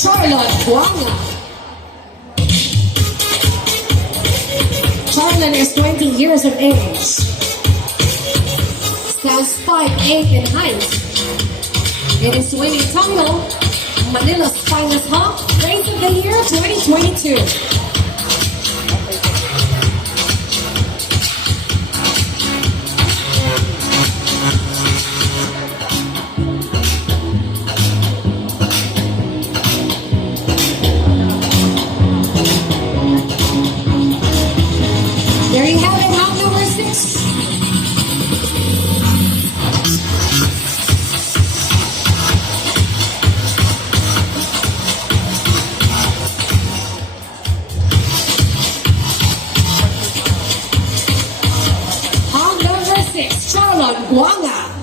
Charlotte Guanga. Charlotte is 20 years of age. Stands 5'8" in height. It is winning title, Manila's Finest Hawk, Race of the Year 2022. There you have it, hawk number 6. Hawk number 6, Charlotte Guanga.